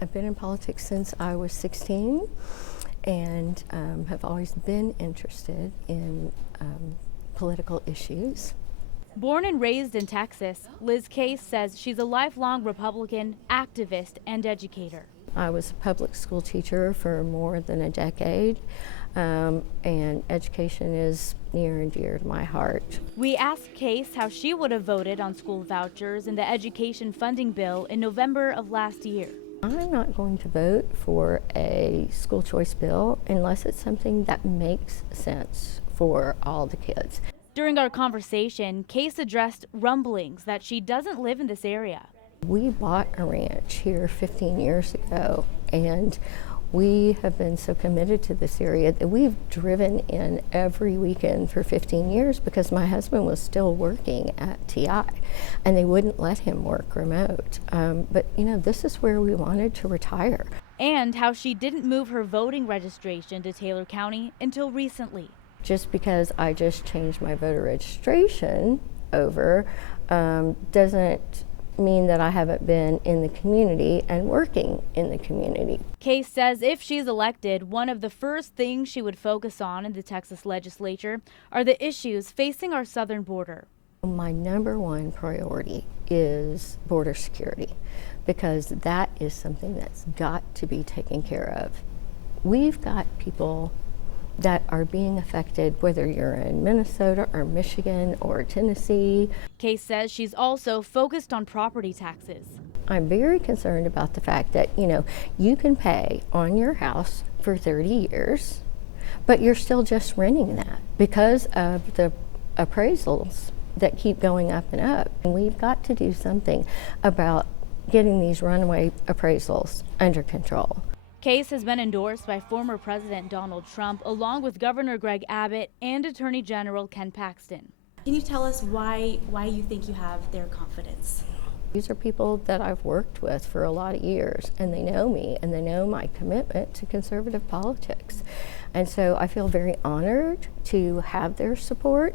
I've been in politics since I was 16 and have always been interested in political issues. Born and raised in Texas, Liz Case says she's a lifelong Republican, activist, and educator. I was a public school teacher for more than a decade, and education is near and dear to my heart. We asked Case how she would have voted on school vouchers and the education funding bill in November of last year. I'm not going to vote for a school choice bill unless it's something that makes sense for all the kids. During our conversation, Case addressed rumblings that she doesn't live in this area. We bought a ranch here 15 years ago, and we have been so committed to this area that we've driven in every weekend for 15 years because my husband was still working at TI and they wouldn't let him work remote. But you know, this is where we wanted to retire. And how she didn't move her voting registration to Taylor County until recently. Just because I just changed my voter registration over doesn't mean that I haven't been in the community and working in the community. Case says if she's elected, one of the first things she would focus on in the Texas legislature are the issues facing our southern border. My number one priority is border security because that is something that's got to be taken care of. We've got people that are being affected, whether you're in Minnesota or Michigan or Tennessee. Case says she's also focused on property taxes. I'm very concerned about the fact that, you know, you can pay on your house for 30 years, but you're still just renting that because of the appraisals that keep going up and up. And we've got to do something about getting these runaway appraisals under control. Case has been endorsed by former President Donald Trump, along with Governor Greg Abbott and Attorney General Ken Paxton. Can you tell us why you think you have their confidence? These are people that I've worked with for a lot of years, and they know me, and they know my commitment to conservative politics. And so I feel very honored to have their support.